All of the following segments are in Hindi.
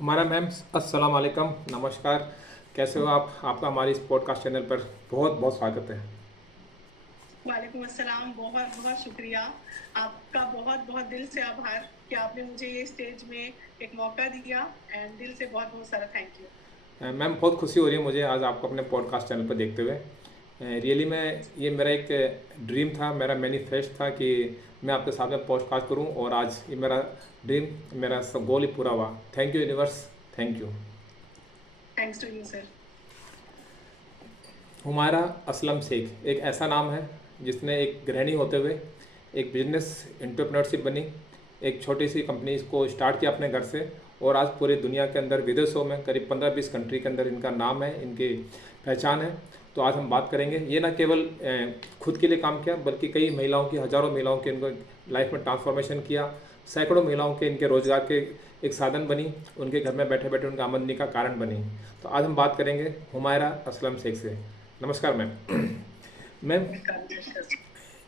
हमारा मैम, अस्सलाम वालेकुम, नमस्कार। कैसे हो आप? आपका हमारे इस पॉडकास्ट चैनल पर बहुत बहुत स्वागत है। वालेकुम अस्सलाम। बहुत बहुत शुक्रिया। आपका बहुत बहुत दिल से आभार कि आपने मुझे ये स्टेज में एक मौका दिया। एंड दिल से बहुत बहुत सारा थैंक यू। मैम, बहुत खुशी हो रही है मुझे आज आपको अपने पॉडकास्ट चैनल पर देखते हुए। रियली में ये मेरा एक ड्रीम था, मेरा मैनिफेस्ट था कि मैं आपके साथ में पॉडकास्ट करूं, और आज ये मेरा ड्रीम, मेरा सब गोल ही पूरा हुआ। Thank you universe, thank you. Thanks to you sir. Humaira Aslam Shaikh एक ऐसा नाम है जिसने एक गृहिणी होते हुए एक बिजनेस एंटरप्रेन्योरशिप बनी, एक छोटी सी कंपनी को स्टार्ट किया अपने घर से, और आज पूरी दुनिया के अंदर विदेशों में करीब 15-20 कंट्री के अंदर इनका नाम है, इनकी पहचान है। तो आज हम बात करेंगे, ये ना केवल खुद के लिए काम किया, बल्कि कई महिलाओं की, हज़ारों महिलाओं के इनको लाइफ में ट्रांसफॉर्मेशन किया। सैकड़ों महिलाओं के इनके रोजगार के एक साधन बनी, उनके घर में बैठे बैठे उनका आमदनी का कारण बनी। तो आज हम बात करेंगे हुमायरा असलम शेख से। नमस्कार मैम। मैम,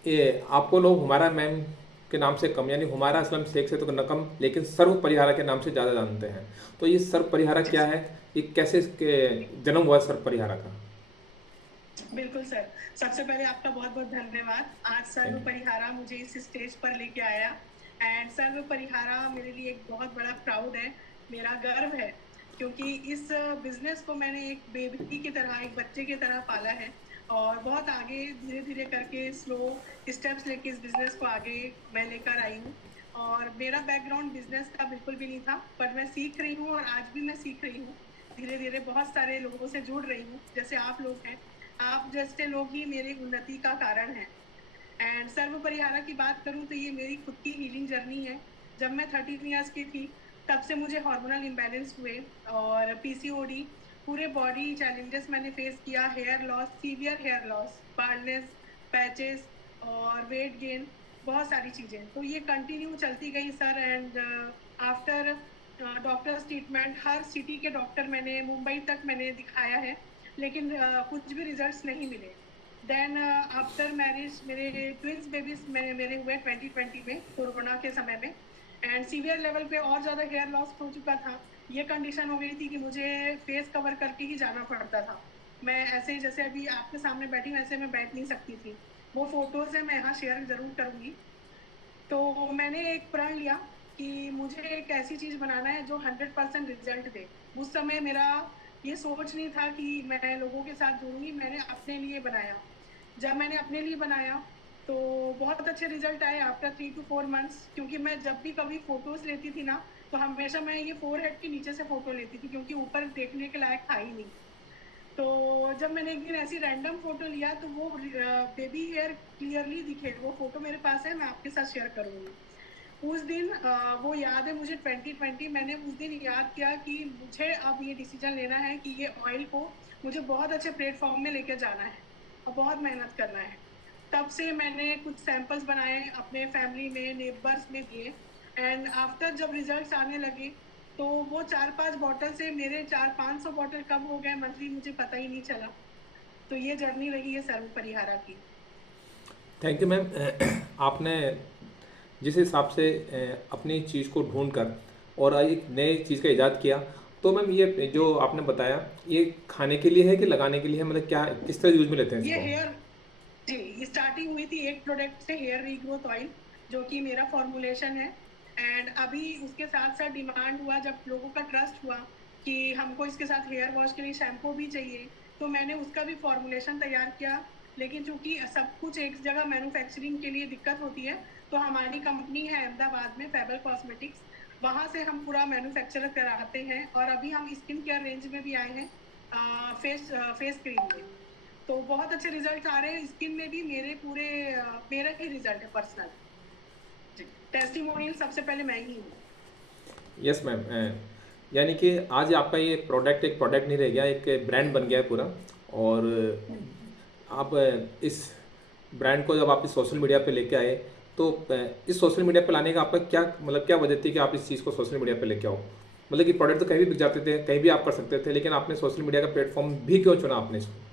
ये आपको लोग हुमायरा मैम के नाम से कम, यानी हुमायरा असलम शेख से तो न कम, लेकिन सर्व परिहारा के नाम से ज़्यादा जानते हैं। तो ये सर्व परिहारा क्या है? ये कैसे इसके जन्म हुआ सर्व परिहारा का? बिल्कुल सर। सबसे पहले आपका बहुत बहुत धन्यवाद। आज थैंक सर्व यू। परिहारा मुझे इस स्टेज पर लेके आया। एंड सर्व परिहारा मेरे लिए एक बहुत बड़ा प्राउड है, मेरा गर्व है। क्योंकि इस बिजनेस को मैंने एक बेबी की तरह, एक बच्चे की तरह पाला है। और बहुत आगे धीरे धीरे करके स्लो स्टेप्स लेके इस बिजनेस को आगे मैं लेकर आई हूँ। और मेरा बैकग्राउंड बिजनेस का बिल्कुल भी नहीं था, पर मैं सीख रही हूँ और आज भी मैं सीख रही हूँ। धीरे धीरे बहुत सारे लोगों से जुड़ रही हूँ, जैसे आप लोग हैं। आप जैसे लोग ही मेरी उन्नति का कारण हैं। एंड सर्व परिहारा की बात करूं तो ये मेरी खुद की हीलिंग जर्नी है। जब मैं 13 इयर्स की थी, तब से मुझे हार्मोनल इम्बैलेंस हुए और पीसीओडी, पूरे बॉडी चैलेंजेस मैंने फेस किया। Hair loss, severe hair loss, baldness, patches और वेट गेन, बहुत सारी चीज़ें। तो ये कंटिन्यू चलती गई sir. And after doctors treatment, हर सिटी के डॉक्टर मैंने, मुंबई तक मैंने दिखाया है, लेकिन कुछ भी रिजल्ट्स नहीं मिले। देन आफ्टर मैरिज मेरे ट्विंस बेबीज मेरे हुए 2020 में, कोरोना के समय में। एंड सीवियर लेवल पे और ज़्यादा हेयर लॉस हो चुका था। ये कंडीशन हो गई थी कि मुझे फेस कवर करके ही जाना पड़ता था। मैं ऐसे ही, जैसे अभी आपके सामने बैठी हूँ, ऐसे मैं बैठ नहीं सकती थी। वो फोटोज़ है, मैं यहाँ शेयर ज़रूर करूँगी। तो मैंने एक प्रण लिया कि मुझे एक ऐसी चीज़ बनाना है जो 100% रिजल्ट दे। उस समय मेरा ये सोच नहीं था कि मैं लोगों के साथ जुड़ूंगी, मैंने अपने लिए बनाया। जब मैंने अपने लिए बनाया तो बहुत अच्छे रिजल्ट आए आफ्टर 3 to 4 मंथ्स। क्योंकि मैं जब भी कभी फोटोज लेती थी ना, तो हमेशा मैं ये फोरहेड के नीचे से फोटो लेती थी, क्योंकि ऊपर देखने के लायक था ही नहीं। तो जब मैंने एक दिन ऐसी रैंडम फोटो लिया, तो वो बेबी हेयर क्लियरली दिखे। वो फोटो मेरे पास है, मैं आपके साथ शेयर करूंगी। उस दिन वो याद है मुझे, 2020, मैंने उस दिन याद किया कि मुझे अब ये डिसीजन लेना है कि ये ऑयल को मुझे बहुत अच्छे प्लेटफॉर्म में लेकर जाना है और बहुत मेहनत करना है। तब से मैंने कुछ सैंपल्स बनाए, अपने फैमिली में, नेबर्स में दिए। एंड आफ्टर जब रिजल्ट्स आने लगे, तो वो 4-5 बॉटल से मेरे 400-500 बॉटल कब हो गए मंथली, मुझे पता ही नहीं चला। तो ये जर्नी रही है सर्व परिहारा की। Thank you ma'am. आपने जिस हिसाब से अपनी चीज़ को ढूंढ कर और एक नए चीज़ का इजाद किया, तो मैम ये जो आपने बताया, ये खाने के लिए है कि लगाने के लिए है? मतलब क्या, किस तरह यूज में लेते हैं ये इसको? हेयर, जी, स्टार्टिंग हुई थी एक प्रोडक्ट से, हेयर रीग्रोथ ऑयल, जो कि मेरा फॉर्मुलेशन है। एंड अभी उसके साथ साथ डिमांड हुआ, जब लोगों का ट्रस्ट हुआ कि हमको इसके साथ हेयर वॉश के लिए शैम्पू भी चाहिए, तो मैंने उसका भी फॉर्मुलेशन तैयार किया। लेकिन चूंकि सब कुछ एक जगह मैन्युफैक्चरिंग के लिए दिक्कत होती है, तो हमारी कंपनी है अहमदाबाद में, फेबल कॉस्मेटिक्स, वहां से हम पूरा मैन्युफैक्चर कराते हैं। और अभी हम स्किन केयर रेंज में भी आए हैं, फेस क्रीम में। तो बहुत अच्छे रिजल्ट आ रहे हैं स्किन में भी। मेरे पूरे मेरा ही रिजल्ट है पर्सनल। जी, टेस्टिमोनियल सबसे पहले मैं ही हूँ। Yes ma'am. यानी कि आज आपका ये प्रोडक्ट एक प्रोडक्ट नहीं रह गया, एक ब्रांड बन गया है पूरा। और आप इस ब्रांड को जब आप इस सोशल मीडिया पे लेके आए, तो इस सोशल मीडिया पे लाने का आपका क्या, मतलब क्या वजह थी कि आप इस चीज़ को सोशल मीडिया पे लेके आओ? मतलब कि प्रोडक्ट तो कहीं भी बिक जाते थे, कहीं भी आप कर सकते थे, लेकिन आपने सोशल मीडिया का प्लेटफॉर्म भी क्यों चुना आपने इसको?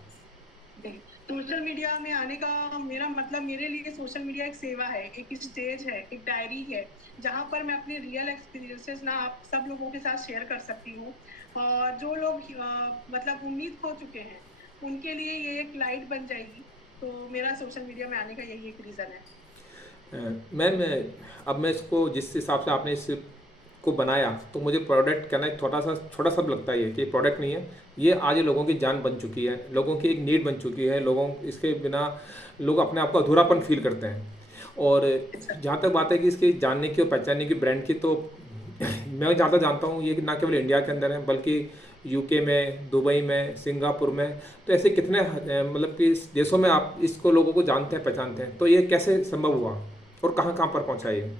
सोशल मीडिया में आने का मेरा मतलब, मेरे लिए सोशल मीडिया एक सेवा है, एक स्टेज है, एक डायरी है, जहाँ पर मैं अपने रियल एक्सपीरियंसेस ना आप सब लोगों के साथ शेयर कर सकती हूँ। और जो लोग मतलब उम्मीद खो चुके हैं, उनके लिए ये एक लाइट बन जाएगी। तो मेरा सोशल मीडिया में आने का यही एक रीज़न है। मैम, अब मैं इसको जिस हिसाब से आपने इस को बनाया, तो मुझे प्रोडक्ट कहना एक छोटा सा लगता है ये कि प्रोडक्ट नहीं है। ये आज लोगों की जान बन चुकी है, लोगों की एक नीड बन चुकी है। लोगों इसके बिना लोग अपने आप को अधूरापन फील करते हैं। और जहाँ तक बात है कि इसकी जानने की और पहचानने की ब्रांड की, तो मैं ज़्यादा जानता हूँ ये कि ना केवल इंडिया के अंदर है, बल्कि यूके में, दुबई में, सिंगापुर में, तो ऐसे कितने मतलब कि इस देशों में आप इसको लोगों को जानते हैं, पहचानते हैं। तो ये कैसे संभव हुआ और कहाँ कहाँ पर पहुँचा ये?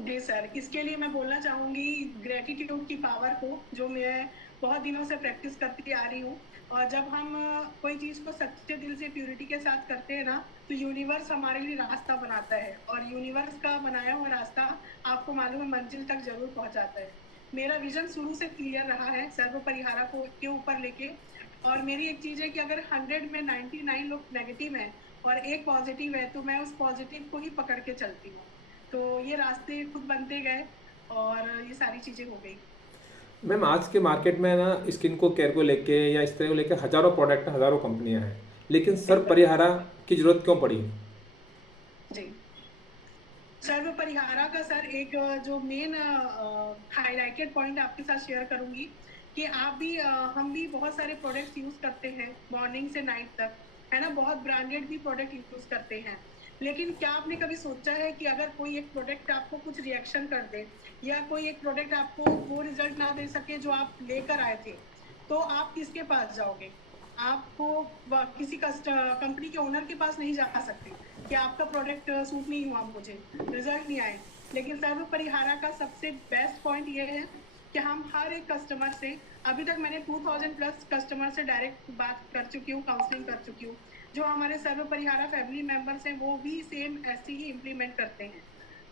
जी सर, इसके लिए मैं बोलना चाहूँगी ग्रैटिट्यूड की पावर को, जो मैं बहुत दिनों से प्रैक्टिस करती आ रही हूँ। और जब हम कोई चीज़ को सच्चे दिल से प्यूरिटी के साथ करते हैं ना, तो यूनिवर्स हमारे लिए रास्ता बनाता है, और यूनिवर्स का बनाया हुआ रास्ता आपको मालूम है मंजिल तक ज़रूर पहुँचाता है। मेरा विज़न शुरू से क्लियर रहा है सर्वपरिहारा को के ऊपर लेके। और मेरी एक चीज़ है कि अगर 100 में 99 लोग नेगेटिव हैं और एक पॉजिटिव है, तो मैं उस पॉजिटिव को ही पकड़ के चलती हूँ। तो ये रास्ते खुद बनते गए और ये सारी चीज़ें हो गई। मैम, आज के मार्केट में ना स्किन को केयर को लेके या इस तरह को लेके हज़ारों प्रोडक्ट हैं, हज़ारों कंपनियां हैं, लेकिन सर बिल्कुल। परिहारा की ज़रूरत क्यों पड़ी? जी। सर्व परिहारा का सर एक जो मेन हाइलाइटेड पॉइंट आपके साथ शेयर करूंगी कि आप भी हम भी बहुत सारे प्रोडक्ट्स यूज करते हैं मॉर्निंग से नाइट तक, है ना, बहुत ब्रांडेड भी प्रोडक्ट यूज करते हैं। लेकिन क्या आपने कभी सोचा है कि अगर कोई एक प्रोडक्ट आपको कुछ रिएक्शन कर दे, या कोई एक प्रोडक्ट आपको वो रिजल्ट ना दे सके जो आप लेकर आए थे, तो आप किसके पास जाओगे? आपको किसी कंपनी के ओनर के पास नहीं जा सकते कि आपका प्रोडक्ट सूट नहीं हुआ, मुझे रिजल्ट नहीं आए। लेकिन सर्व परिहारा का सबसे बेस्ट पॉइंट ये है कि हम हर एक कस्टमर से, अभी तक मैंने 2000 प्लस कस्टमर से डायरेक्ट बात कर चुकी हूँ, काउंसलिंग कर चुकी हूँ। जो हमारे सर्व परिहारा फैमिली मेंबर्स हैं, वो भी सेम ऐसे ही इम्प्लीमेंट करते हैं।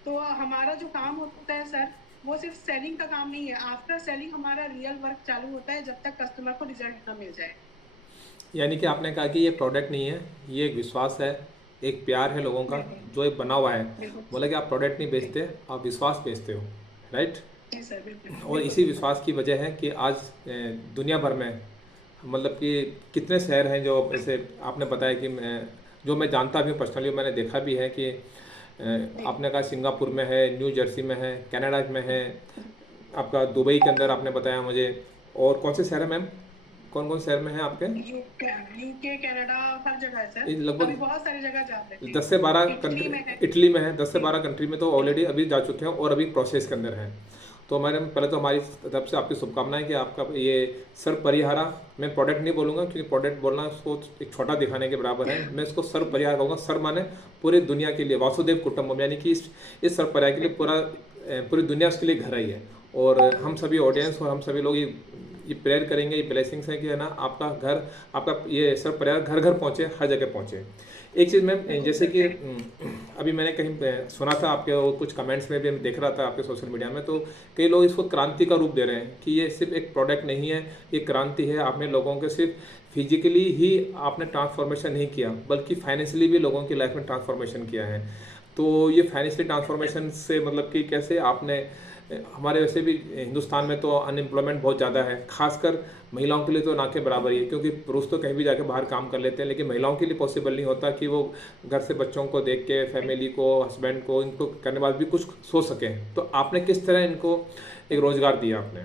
तो हमारा जो काम होता है सर, वो सिर्फ सेलिंग का काम नहीं है। आफ्टर सेलिंग हमारा रियल वर्क चालू होता है, जब तक कस्टमर को रिजल्ट ना मिल जाए। यानी कि आपने कहा कि ये प्रोडक्ट नहीं है, ये एक विश्वास है, एक प्यार है लोगों का, बिल्कुल। जो एक बना हुआ है। बिल्कुल। बोला कि आप प्रोडक्ट नहीं जी। बेचते, आप विश्वास बेचते हो, राइट? जी सर, बिल्कुल और बिल्कुल। इसी विश्वास की वजह है कि आज दुनिया भर में, मतलब कि कितने शहर हैं जो ऐसे आपने बताया कि जो मैं जानता भी हूँ पर्सनली, मैंने देखा भी है कि जी। आपने कहा सिंगापुर में है, न्यू जर्सी में है, कनाडा में है, आपका दुबई के अंदर आपने बताया मुझे। और कौन से शहर है मैम, कौन कौन शहर में है आपके? यूके कनाडा हर जगह है सर। ये अभी लगभग बहुत सारी जगह जा रहे 10 से 12 हैं, इटली कंट्री, में है। इटली में है, 10 से जी। 12 कंट्री में तो जी। ऑलरेडी अभी जा चुके हैं और अभी प्रोसेस के अंदर हैं। तो मैडम, पहले तो हमारी तरफ से आपकी शुभकामनाएं कि आपका ये सर परिहारा, मैं प्रोडक्ट नहीं बोलूँगा क्योंकि प्रोडक्ट बोलना उसको एक छोटा दिखाने के बराबर है, मैं इसको सर परिहार कहूँगा। सर माने पूरी दुनिया के लिए, वासुदेव कुटुंबम, यानी कि इस सर परिहार के लिए पूरी दुनिया उसके लिए घर आई है। और हम सभी ऑडियंस और हम सभी लोग ये प्रेयर करेंगे, ये ब्लेसिंग्स हैं कि है ना, आपका घर, आपका ये सर परिवार घर घर पहुँचे, हर जगह पहुँचे। एक चीज़ मैम, बिल्कुल जैसे सर, कि थैंक अभी मैंने कहीं सुना था आपके, और कुछ कमेंट्स में भी मैं देख रहा था आपके सोशल मीडिया में, तो कई लोग इसको क्रांति का रूप दे रहे हैं कि ये सिर्फ एक प्रोडक्ट नहीं है, ये क्रांति है। आपने लोगों के सिर्फ फिजिकली ही आपने ट्रांसफॉर्मेशन नहीं किया, बल्कि फाइनेंशियली भी लोगों की लाइफ में ट्रांसफॉर्मेशन किया है। तो ये फाइनेंशियल ट्रांसफॉर्मेशन से मतलब कि कैसे आपने, हमारे वैसे भी हिंदुस्तान में तो अनएम्प्लॉयमेंट बहुत ज़्यादा है, खासकर महिलाओं के लिए तो ना के बराबर ही है, क्योंकि पुरुष तो कहीं भी जाके बाहर काम कर लेते हैं, लेकिन महिलाओं के लिए पॉसिबल नहीं होता कि वो घर से बच्चों को देख के, फैमिली को, हस्बैंड को, इनको करने बाद भी कुछ सोच सकें। तो आपने किस तरह इनको एक रोज़गार दिया आपने?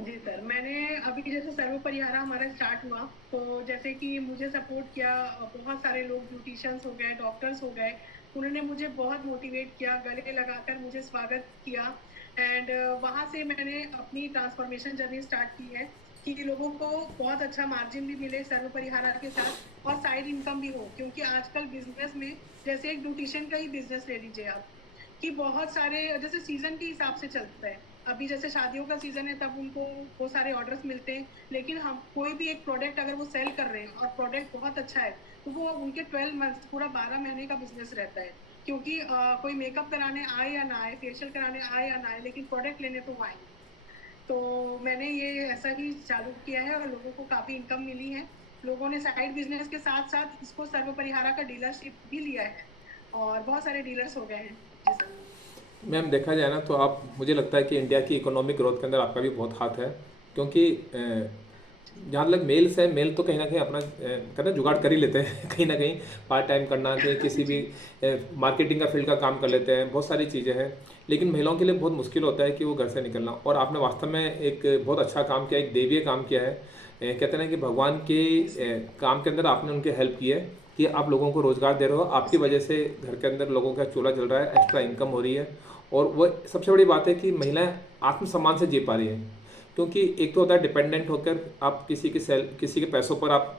जी सर, मैंने अभी जैसे सर्व परिहारा हमारा स्टार्ट हुआ, तो जैसे कि मुझे सपोर्ट किया बहुत सारे लोग, ब्यूटिशियंस हो गए, डॉक्टर्स हो गए। उन्होंने मुझे बहुत मोटिवेट किया, गले लगाकर मुझे स्वागत किया। एंड वहाँ से मैंने अपनी ट्रांसफॉर्मेशन जर्नी स्टार्ट की है कि लोगों को बहुत अच्छा मार्जिन भी मिले सर्व परिहारा के साथ, और साइड इनकम भी हो। क्योंकि आजकल बिजनेस में, जैसे एक ब्यूटिशियन का ही बिजनेस ले लीजिए आप, कि बहुत सारे जैसे सीजन के हिसाब से चलता है। अभी जैसे शादियों का सीजन है, तब उनको वो सारे ऑर्डर्स मिलते हैं। लेकिन हम कोई भी एक प्रोडक्ट अगर वो सेल कर रहे हैं और प्रोडक्ट बहुत अच्छा है, तो वो उनके 12 मंथ्स, पूरा 12 महीने का बिजनेस रहता है। क्योंकि कोई मेकअप कराने आए या ना आए, फेशियल कराने आए या ना आए, लेकिन प्रोडक्ट लेने तो वो आएंगे। तो मैंने ये ऐसा ही चालू किया है और लोगों को काफ़ी इनकम मिली है। लोगों ने साइड बिजनेस के साथ साथ इसको सर्व परिहारा का डीलरशिप भी लिया है और बहुत सारे डीलर्स हो गए हैं। जी सर। मैम देखा जाए ना तो आप, मुझे लगता है कि इंडिया की इकोनॉमिक ग्रोथ के अंदर आपका भी बहुत हाथ है, क्योंकि जहाँ तक मेल्स है, मेल तो कहीं ना कहीं अपना कहते हैं जुगाड़ कर ही लेते हैं कहीं ना कहीं पार्ट टाइम करना, कहीं किसी भी जी। मार्केटिंग का फील्ड का काम कर लेते हैं, बहुत सारी चीज़ें हैं। लेकिन महिलाओं के लिए बहुत मुश्किल होता है कि वो घर से निकलना, और आपने वास्तव में एक बहुत अच्छा काम किया, एक देवीय काम किया है। कहते हैं कि भगवान के काम के अंदर आपने उनकी हेल्प की है कि आप लोगों को रोज़गार दे रहे हो, आपकी वजह से घर के अंदर लोगों का चूल्हा जल रहा है, एक्स्ट्रा इनकम हो रही है। और वो सबसे बड़ी बात है कि महिलाएं आत्मसम्मान से जी पा रही हैं, क्योंकि एक तो होता है डिपेंडेंट होकर आप किसी के पैसों पर आप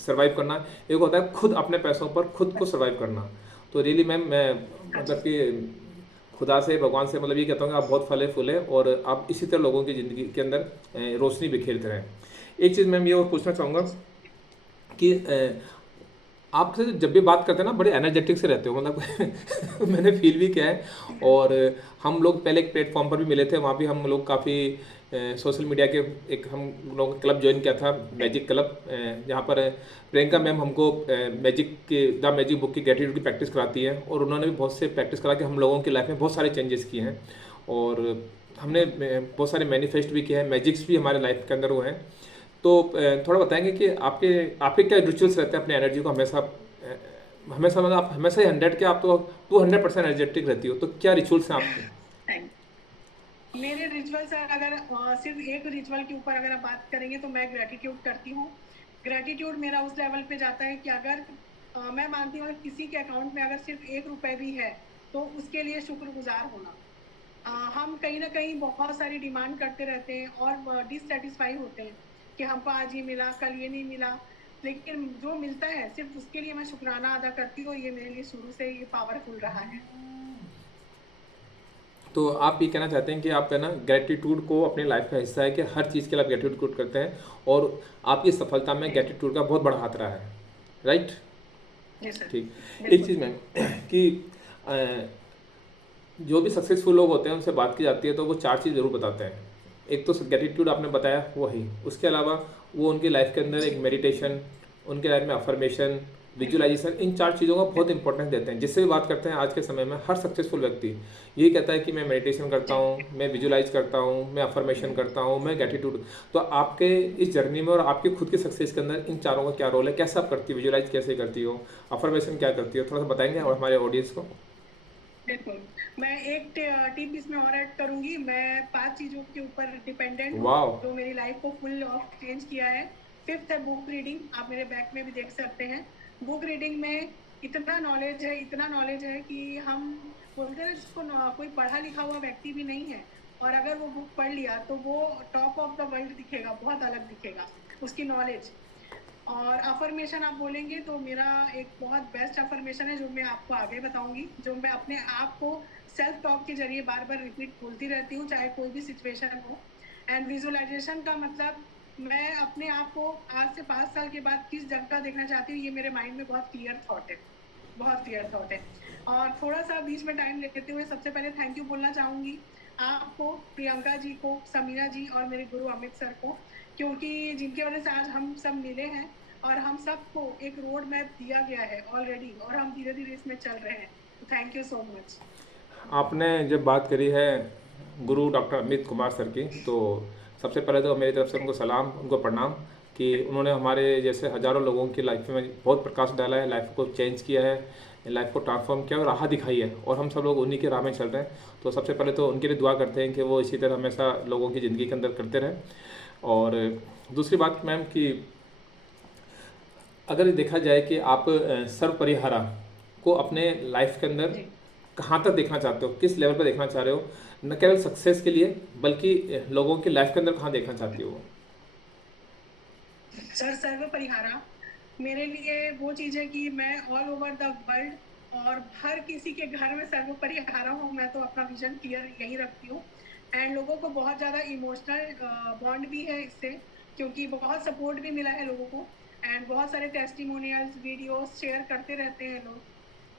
सरवाइव करना, एक होता है खुद अपने पैसों पर खुद को सरवाइव करना। तो रियली मैम मैं हाँ मतलब जी। कि खुदा से, भगवान से मतलब ये कहता हूँ कि आप बहुत फले फूले और आप इसी तरह लोगों की ज़िंदगी के अंदर रोशनी बिखेरते रहें। एक चीज़ मैम ये और पूछना चाहूँगा कि आपसे जब भी बात करते हैं ना, बड़े एनर्जेटिक से रहते हो मतलब मैंने फील भी किया है। और हम लोग पहले एक प्लेटफॉर्म पर भी मिले थे, वहाँ भी हम लोग काफ़ी सोशल मीडिया के एक हम लोगों का क्लब ज्वाइन किया था, मैजिक क्लब, जहाँ पर प्रियंका मैम हमको मैजिक के द मैजिक बुक की ग्रेटिट्यूड की प्रैक्टिस कराती है, और उन्होंने भी बहुत से प्रैक्टिस करा के हम लोगों की लाइफ में बहुत सारे चेंजेस किए हैं। और हमने बहुत सारे मैनिफेस्ट भी किए हैं, मैजिक्स भी हमारे लाइफ के अंदर हुए हैं। तो थोड़ा बताएंगे कि आपके आपके क्या रिचुअल्स रहते हैं अपने एनर्जी को हमेशा मतलब आप हमेशा ही 100 के, आप तो 200% एनर्जेटिक रहती हो, तो क्या रिचुअल्स हैं आपके? थैंक मेरे रिचुअल्स अगर सिर्फ एक रिचुअल के ऊपर अगर आप बात करेंगे तो मैं ग्रेटिट्यूड करती हूँ। ग्रेटिट्यूड मेरा उस लेवल पे जाता है कि अगर मैं मानती हूँ अगर किसी के अकाउंट में अगर सिर्फ 1 रुपए भी है तो उसके लिए शुक्रगुजार होना। हम कहीं ना कहीं बहुत सारी डिमांड करते रहते हैं और डिससेटिस्फाई होते हैं कि हमको आज ये मिला, कल ये नहीं मिला। लेकिन जो मिलता है सिर्फ उसके लिए मैं शुक्राना अदा करती हूँ, और ये मेरे लिए शुरू से ये पावरफुल रहा है। तो आप ये कहना चाहते हैं कि आप है ना ग्रेटिट्यूड को अपनी लाइफ का हिस्सा है, कि हर चीज़ के लिए आप ग्रेटिट्यूड करते हैं, और आपकी सफलता में जी ग्रेटिट्यूड का बहुत बड़ा हाथ रहा है, राइट? जी सर। ठीक। एक बिल्कुल। चीज़ मैम कि अ, जो भी सक्सेसफुल लोग होते हैं उनसे बात की जाती है तो वो चार चीज़ ज़रूर बताते हैं। एक तो ग्रेटिट्यूड आपने बताया वही, उसके अलावा वो उनकी लाइफ के अंदर एक जी मेडिटेशन, उनके लाइफ में अफर्मेशन, विजुअलाइजेशन, इन चार चीज़ों का बहुत बिल्कुल। इंपॉर्टेंस देते हैं। जिससे भी बात करते हैं आज के समय में हर सक्सेसफुल व्यक्ति यही कहता है कि मैं मेडिटेशन करता जी हूँ, मैं विजुअलाइज करता हूँ, मैं अफर्मेशन करता हूँ, मैं ग्रेटिट्यूड। तो आपके इस जर्नी में और आपकी खुद की सक्सेस के अंदर इन चारों का क्या रोल है, कैसे आप करती हो, विजुअलाइज कैसे करती हो, अफर्मेशन क्या करती हो, थोड़ा सा बताएंगे और हमारे ऑडियंस को? बिल्कुल। मैं एक टिप इसमें और ऐड करूंगी। मैं 5 चीजों के ऊपर डिपेंडेंट हूँ वाह। जो मेरी लाइफ को फुल ऑफ चेंज किया है। फिफ्थ है बुक रीडिंग, आप मेरे बैक में भी देख सकते हैं। बुक रीडिंग में इतना नॉलेज है, इतना नॉलेज है कि हम बोलते हैं ना जिसको कोई पढ़ा लिखा हुआ व्यक्ति भी नहीं है और अगर वो बुक पढ़ लिया तो वो टॉप ऑफ द वर्ल्ड दिखेगा, बहुत अलग दिखेगा उसकी नॉलेज। और अफर्मेशन आप बोलेंगे तो मेरा एक बहुत बेस्ट अफर्मेशन है जो मैं आपको आगे बताऊंगी, जो मैं अपने आप को सेल्फ टॉक के जरिए बार बार रिपीट बोलती रहती हूँ चाहे कोई भी सिचुएशन हो। एंड विजुअलाइजेशन का मतलब मैं अपने आप को आज से 5 साल के बाद किस जगह का देखना चाहती हूँ, ये मेरे माइंड में बहुत क्लियर थॉट है, बहुत क्लियर थॉट है। और थोड़ा सा बीच में टाइम लेते हुए सबसे पहले थैंक यू बोलना चाहूंगी आपको, प्रियंका जी को, समीरा जी और मेरे गुरु अमित सर को, क्योंकि जिनकी वजह से आज हम सब मिले हैं और हम सबको एक रोड मैप दिया गया है ऑलरेडी और हम धीरे धीरे इसमें चल रहे हैं। तो थैंक यू सो मच। आपने जब बात करी है गुरु डॉक्टर अमित कुमार सर की, तो सबसे पहले तो मेरी तरफ से उनको सलाम, उनको प्रणाम, कि उन्होंने हमारे जैसे हज़ारों लोगों की लाइफ में बहुत प्रकाश डाला है, लाइफ को चेंज किया है, लाइफ को ट्रांसफॉर्म किया और राह दिखाई है, और हम सब लोग उन्हीं के राह में चल रहे हैं। तो सबसे पहले तो उनके लिए दुआ करते हैं कि वो इसी तरह हमेशा लोगों की ज़िंदगी के अंदर करते रहें। और दूसरी बात मैम कि अगर देखा जाए कि आप सर्वपरिहारा को अपने लाइफ के अंदर जी कहाँ तक देखना चाहते हो, किस लेवल पर देखना चाह रहे हो, न केवल सक्सेस के लिए बल्कि लोगों की लाइफ के अंदर कहाँ देखना चाहती हो? सर, सर्व परिहारा मेरे लिए वो चीज है कि मैं ऑल ओवर द वर्ल्ड और हर किसी के घर में सर्व परिहारा हूँ। मैं तो अपना विजन क्लियर यही रखती हूँ। एंड लोगों को बहुत ज्यादा इमोशनल बॉन्ड भी है इससे, क्योंकि बहुत सपोर्ट भी मिला है लोगों को। एंड बहुत सारे टेस्टिमोनियल्स वीडियोस शेयर करते रहते हैं लोग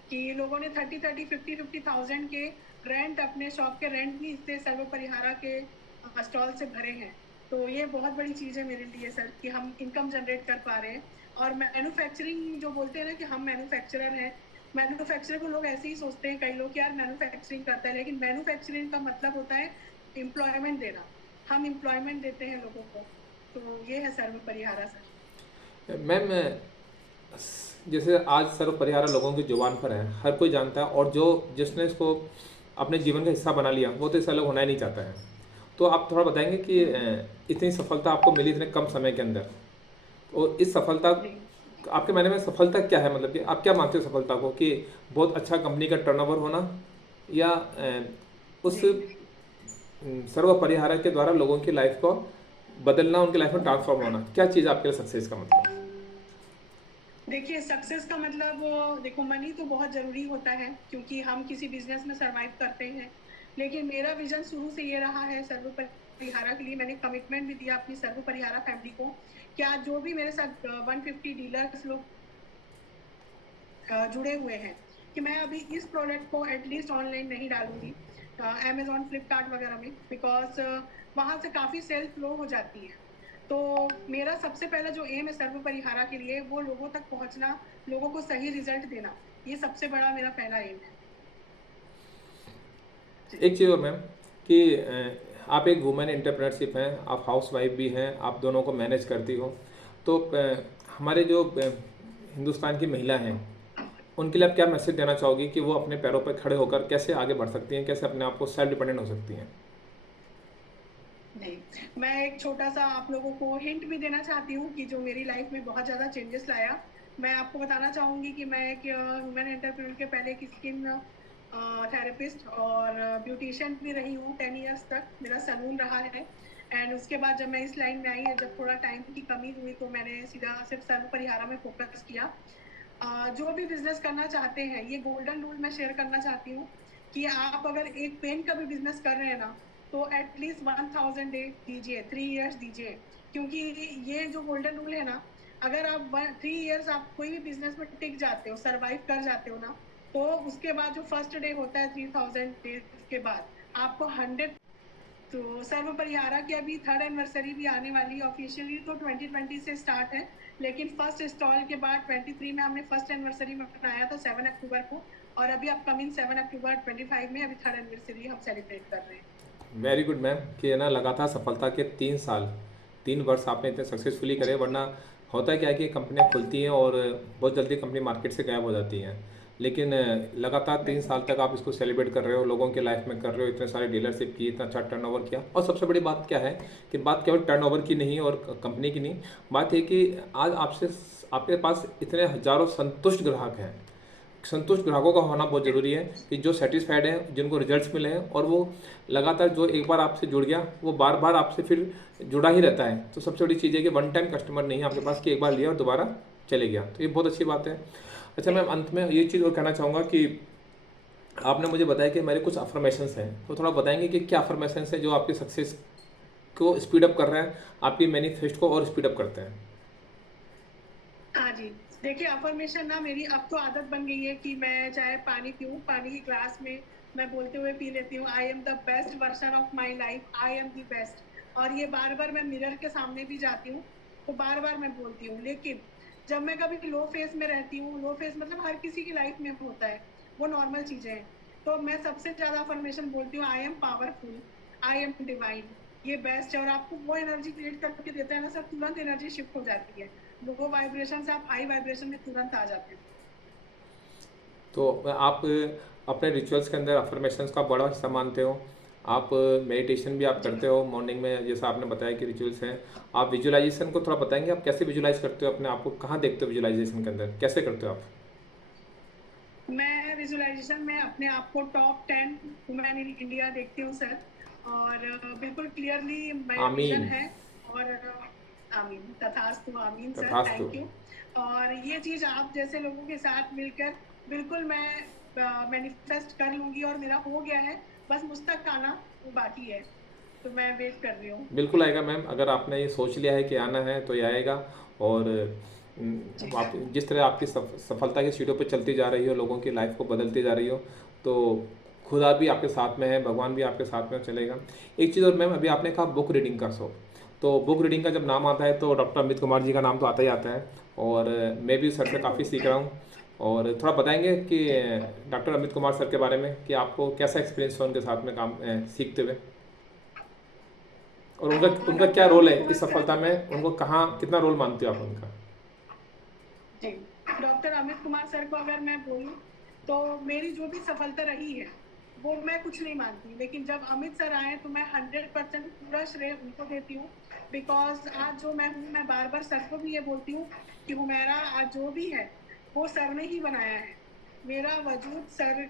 कि लोगों ने 30-30, 50-50 थाउजेंड के रेंट, अपने शॉप के रेंट भी इससे सर्व परिहारा के स्टॉल से भरे हैं। तो ये बहुत बड़ी चीज़ है मेरे लिए सर कि हम इनकम जनरेट कर पा रहे हैं। और मैन्युफैक्चरिंग जो बोलते हैं ना कि हम मैन्युफैक्चरर हैं, मैन्युफैक्चरर को लोग ऐसे ही सोचते हैं कई लोग कि यार मैन्युफैक्चरिंग करता है, लेकिन मैन्युफैक्चरिंग का मतलब होता है एम्प्लॉयमेंट देना। हम एम्प्लॉयमेंट देते हैं लोगों को। तो ये है सर्व परिहारा सर। मैम, जैसे आज सर्व परिहारा लोगों की जुबान पर है, हर कोई जानता है, और जो जिसने इसको अपने जीवन का हिस्सा बना लिया वो तो इससे अलग होना ही नहीं चाहता है। तो आप थोड़ा बताएंगे कि इतनी सफलता आपको मिली इतने कम समय के अंदर, और इस सफलता, जी। आपके मायने में सफलता क्या है? मतलब कि आप क्या मानते हो सफलता को, कि बहुत अच्छा कंपनी का टर्नओवर होना, या उस जी। सर्व परिहार के द्वारा लोगों की लाइफ को बदलना, उनकी लाइफ में ट्रांसफॉर्म होना, क्या चीज़ आपके लिए सक्सेस का मतलब? देखिए सक्सेस का मतलब देखो मनी तो बहुत ज़रूरी होता है क्योंकि हम किसी बिजनेस में सरवाइव करते हैं। लेकिन मेरा विजन शुरू से ये रहा है सर्व परिहारा के लिए। मैंने कमिटमेंट भी दिया अपनी सर्व परिहारा फैमिली को कि आज जो भी मेरे साथ 150 डीलर्स लोग जुड़े हुए हैं कि मैं अभी इस प्रोडक्ट को एटलीस्ट ऑनलाइन नहीं डालूंगी अमेजोन फ्लिपकार्ट वगैरह में, बिकॉज वहां से काफ़ी सेल फ्लो हो जाती है। तो मेरा सबसे पहला जो एम है सर्व परिहारा के लिए वो लोगों तक पहुंचना, लोगों को सही रिजल्ट देना, ये सबसे बड़ा मेरा पहला एम है जी। एक चीज़ और मैम, कि आप एक वुमेन एंटरप्रेन्योरशिप हैं, आप हाउस वाइफ भी हैं, आप दोनों को मैनेज करती हो। तो हमारे जो हिंदुस्तान की महिला हैं, उनके लिए आप क्या मैसेज देना चाहोगी कि वो अपने पैरों पर खड़े होकर कैसे आगे बढ़ सकती हैं, कैसे अपने आप को सेल्फ डिपेंडेंट हो सकती हैं? नहीं, मैं एक छोटा सा आप लोगों को हिंट भी देना चाहती हूँ कि जो मेरी लाइफ में बहुत ज़्यादा चेंजेस लाया। मैं आपको बताना चाहूँगी कि मैं एक वुमेन एंटरप्रेन्योर के पहले एक स्किन थेरेपिस्ट और ब्यूटिशियन भी रही हूँ 10 इयर्स तक मेरा सैलून रहा है। एंड उसके बाद जब मैं इस लाइन में आई, जब थोड़ा टाइम की कमी हुई तो मैंने सीधा सिर्फ सर्व परिहारा में फोकस किया। जो भी बिजनेस करना चाहते हैं, ये गोल्डन रूल मैं शेयर करना चाहती हूँ कि आप अगर एक पेन का भी बिजनेस कर रहे हैं ना, तो एटलीस्ट 1000 डे दीजिए, 3 इयर्स दीजिए। क्योंकि ये जो गोल्डन रूल है ना, अगर आप 3 इयर्स आप कोई भी बिजनेस में टिक जाते हो, सरवाइव कर जाते हो ना, तो उसके बाद जो फर्स्ट डे होता है 3000 डेज के बाद, आपको 100। तो सर्व परिहारा की अभी 3rd एनिवर्सरी भी आने वाली है। ऑफिशियली तो 2020 से स्टार्ट है, लेकिन फर्स्ट स्टॉल के बाद 23 में हमने फर्स्ट एनिवर्सरी में मनाया था 7 अक्टूबर को, और अभी अपकमिंग 7 अक्टूबर 25 में अभी 3rd एनिवर्सरी हम सेलिब्रेट कर रहे हैं। वेरी गुड मैम, कि है ना, लगातार सफलता के 3 साल, 3 वर्ष आपने इतने सक्सेसफुली करे। जी। वरना होता है क्या है कि कंपनियां खुलती हैं और बहुत जल्दी कंपनी मार्केट से गायब हो जाती हैं। लेकिन लगातार 3 साल तक आप इसको सेलिब्रेट कर रहे हो, लोगों की लाइफ में कर रहे हो, इतने सारे डीलरशिप की, इतना अच्छा टर्नओवर किया। और सबसे बड़ी बात क्या है कि बात केवल टर्नओवर की नहीं और कंपनी की नहीं, बात है कि आज आपसे, आपके पास इतने हजारों संतुष्ट ग्राहक हैं। संतुष्ट ग्राहकों का होना बहुत ज़रूरी है, कि जो सेटिस्फाइड हैं, जिनको रिजल्ट्स मिले हैं, और वो लगातार, जो एक बार आपसे जुड़ गया वो बार बार आपसे फिर जुड़ा ही रहता है। तो सबसे बड़ी चीज़ है कि वन टाइम कस्टमर नहीं है आपके पास, कि एक बार लिया और दोबारा चले गया। तो ये बहुत अच्छी बात है। अच्छा मैम, अंत में ये चीज़ और कहना चाहूँगा कि आपने मुझे बताया कि मेरे कुछ अफर्मेशंस हैं, तो थोड़ा बताएंगे कि क्या अफर्मेशंस हैं जो आपकी सक्सेस को स्पीड अप कर रहे हैं, आपकी मैनिफेस्ट को और स्पीड अप करते हैं? हाँ जी। देखिए अफर्मेशन ना मेरी अब तो आदत बन गई है कि मैं चाहे पानी पीऊँ, पानी की ग्लास में मैं बोलते हुए पी लेती हूँ, I am the best version of my life, I am the best. और ये बार बार मैं मिरर के सामने भी जाती हूँ तो बार बार मैं बोलती हूँ। लेकिन जब मैं कभी लो फेस में रहती हूँ, लो फेस मतलब हर किसी की लाइफ में होता है, वो नॉर्मल चीजें हैं, तो मैं सबसे ज्यादा अफर्मेशन बोलती हूँ, I am powerful, I am divine. ये बेस्ट है और आपको वो एनर्जी क्रिएट करके देता है ना सर, तुरंत एनर्जी शिफ्ट हो जाती है। लो वाइब्रेशन से आप हाई वाइब्रेशन में तुरंत आ जाते हो। तो आप अपने रिचुअल्स के अंदर अफर्मेशंस का बड़ा हिस्सा मानते हो। आप मेडिटेशन भी आप जी। करते हो मॉर्निंग में, जैसा आपने बताया कि रिचुअल्स हैं। आप विजुअलाइजेशन को थोड़ा बताएंगे, आप कैसे विजुअलाइज करते हो अपने आप को, कहाँ देखते हो विजुअलाइजेशन के अंदर, कैसे करते हो आप? मैं विजुअलाइजेशन में अपने आप को टॉप 10 वुमेन इन इंडिया देखती हूँ सर। और बिल्कुल क्लियरली मेरा विजन आमीन। है। और आमीन, तथास्तु, आमीन सर, तथास्तु। Thank you. और ये चीज आप जैसे लोगों के साथ मिलकर बिल्कुल मैं मैनिफेस्ट कर लूंगी और मेरा हो गया है, बस मुझ तक आना वो बाकी है, तो मैं वेट कर रही हूँ। बिल्कुल आएगा मैम, अगर आपने ये सोच लिया है कि आना है तो ये आएगा। और जी। आप जिस तरह आपकी सफलता की सीढ़ियों पर चलती जा रही हो, लोगों की लाइफ को बदलती जा रही हो, तो खुदा भी आपके साथ में है, भगवान भी आपके साथ में चलेगा। एक चीज़ और मैम, अभी आपने कहा बुक रीडिंग का शौक, तो बुक रीडिंग का जब नाम आता है तो डॉक्टर अमित कुमार जी का नाम तो आता ही आता है, और मैं भी सर से काफ़ी सीख रहा हूँ। और थोड़ा बताएंगे कि डॉक्टर अमित कुमार सर के बारे में, कि आपको कैसा एक्सपीरियंस है उनके साथ में काम सीखते हुए, और उनका उनका क्या डॉक्टर रोल अमित है कुमार इस सर, सफलता में, उनको कहाँ कितना रोल मानते हो आप उनका? जी, डॉक्टर अमित कुमार सर को अगर मैं बोलूँ, तो मेरी जो भी सफलता रही है, वो मैं कुछ नहीं मानती। लेकिन जब अमित सर आए तो मैं 100% पूरा श्रेय उनको देती हूँ। बिकॉज़ आज जो मैं हूँ, मैं बार-बार सर को भी ये बोलती हूँ कि हुमैरा आज जो भी है, वो सर ने ही बनाया है। मेरा वजूद सर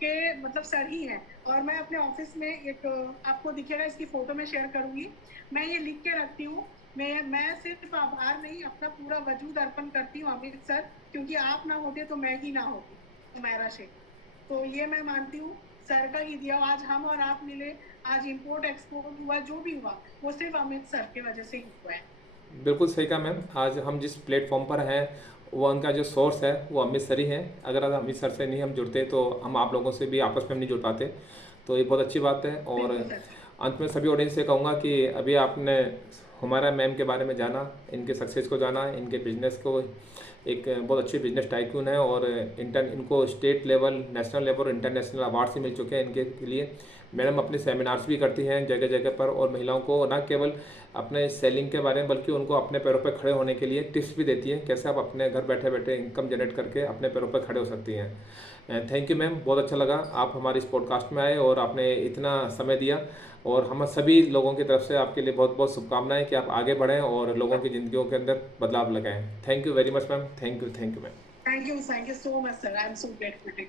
के मतलब सर ही हैं। और मैं अपने ऑफिस में एक आपको दिखेगा, इसकी फ़ोटो मैं शेयर करूँगी। मैं ये लिख के रखती हूँ, मैं सिर्फ आभार नहीं, अपना पूरा वजूद अर्पण करती हूँ अमित सर, क्योंकि आप ना होते तो मैं ही ना होती, हुमैरा शेख। तो ये मैं मानती हूँ सर का ही दिया। आज हम और आप मिले, आज इम्पोर्ट एक्सपोर्ट हुआ, जो भी हुआ, वो सिर्फ अमित सर की वजह से ही हुआ है। बिल्कुल सही कहा मैम, आज हम जिस प्लेटफॉर्म पर हैं वो उनका जो सोर्स है वो अमित सर ही हैं। अगर आज अमित सर से नहीं हम जुड़ते तो हम आप लोगों से भी आपस में हम नहीं जुड़ पाते, तो ये बहुत अच्छी बात है। और बिल्कुल सर। अंत में सभी ऑडियंस से कहूँगा कि अभी आपने हमारा मैम के बारे में जाना, इनके सक्सेस को जाना, इनके बिजनेस को, एक बहुत अच्छे बिजनेस टाइकून है, और इनको स्टेट लेवल, नेशनल लेवल और इंटरनेशनल अवार्ड्स भी मिल चुके हैं इनके लिए। मैडम अपने सेमिनार्स भी करती हैं जगह जगह पर, और महिलाओं को न केवल अपने सेलिंग के बारे में बल्कि उनको अपने पैरों पर खड़े होने के लिए टिप्स भी देती हैं, कैसे आप अपने घर बैठे बैठे इनकम जनरेट करके अपने पैरों पर खड़े हो सकती हैं। थैंक यू मैम, बहुत अच्छा लगा आप हमारे इस पॉडकास्ट में आए और आपने इतना समय दिया, और हम सभी लोगों की तरफ से आपके लिए बहुत बहुत शुभकामनाएं कि आप आगे बढ़ें और लोगों की ज़िंदगियों के अंदर बदलाव लगाएं। Thank you very much ma'am, thank you ma'am. Thank you so much sir, I am so grateful to you.